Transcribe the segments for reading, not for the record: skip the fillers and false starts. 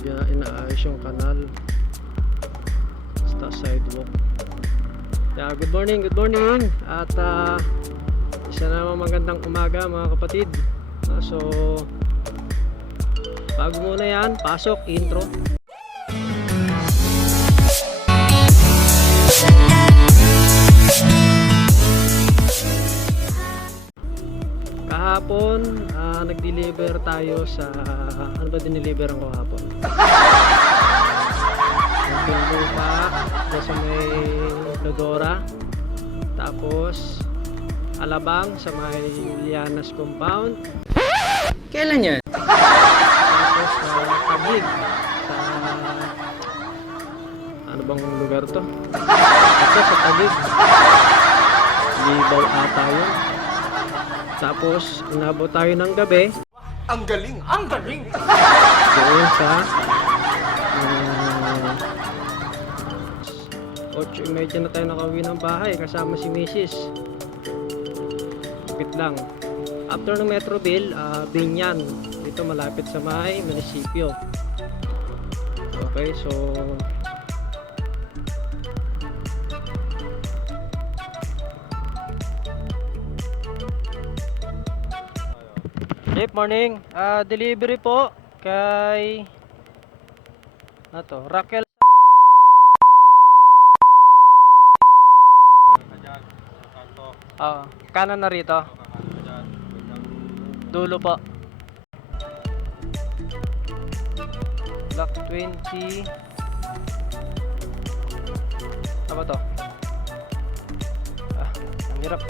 inaayos yung kanal sa sidewalk. Good morning at isa naman magandang umaga mga kapatid. So bago muna yan, pasok intro. Kahapon nag-deliver tayo sa ano ba dineliveran ko kahapon? Yung lupa sa may Lodora, tapos Alabang sa may Lianas compound. Kailan yan? Tapos Taguig sa ano bang lugar to? Tapos sa Taguig Libaw ata yun. Tapos inabot tayo ng gabi. Ang galing! Doon sa 8:30 na tayo nakauwi ng bahay kasama si Mrs. Kapit lang. After ng Metroville, Binyan. Dito malapit sa may munisipyo. Okay, so good morning. Delivery po kay Raquel. Kanan na rito. Dulo po. Block 20. Apa to? Ang hirap.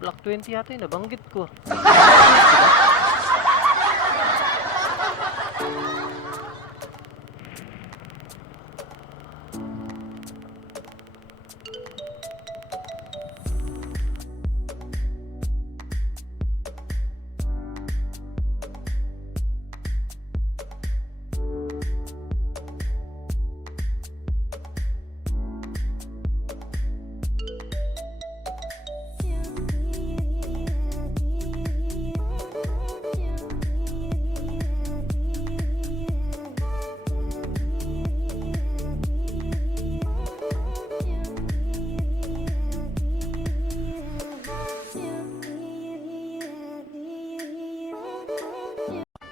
Block 20 yata yun, nabanggit ko.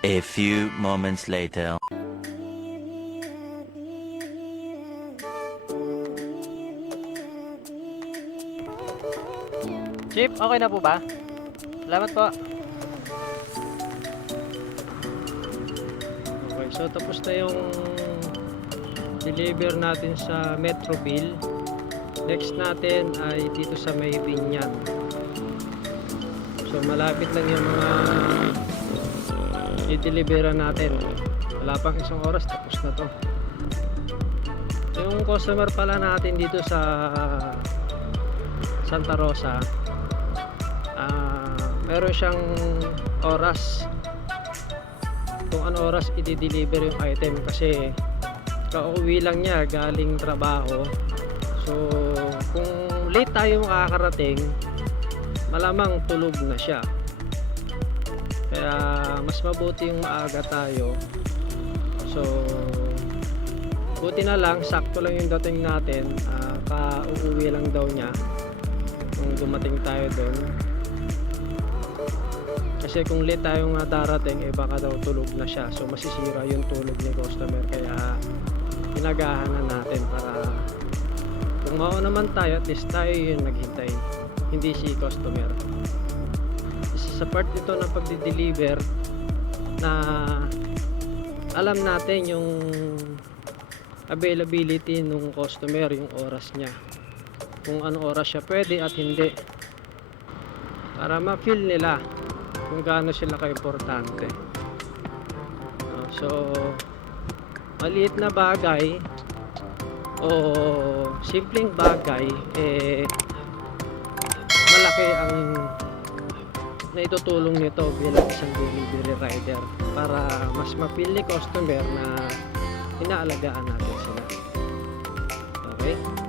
A few moments later. Chip, okay na po ba? Salamat po. Okay, so tapos na yung deliver natin sa Metroville. Next natin ay dito sa may Binyan. So malapit lang yung mga i-deliveran natin. Wala pang isang oras, tapos na to. Yung customer pala natin dito sa Santa Rosa, meron siyang oras kung ano oras i-deliver yung item, kasi kauwi lang niya galing trabaho. So kung late tayo makakarating, malamang tulog na siya. Kaya mas mabuti yung maaga tayo. So buti na lang, sakto lang yung dating natin. Pauwi lang daw niya kung dumating tayo doon. Kasi kung late tayo nga darating, baka daw tulog na siya. So masisira yung tulog ni customer. Kaya pinagahan na natin para kung mao naman tayo, at least tayo yung naghintay, hindi si customer. Sa part ito ng pagdi-deliver na alam natin yung availability ng customer, yung oras niya, kung ano oras siya pwede at hindi, para ma-feel nila kung gaano sila ka-importante. So maliit na bagay o simpleng bagay, malaki ang na itutulong nito bilang isang delivery rider para mas ma-feel ni customer na inaalagaan natin sila. Okay? Okay?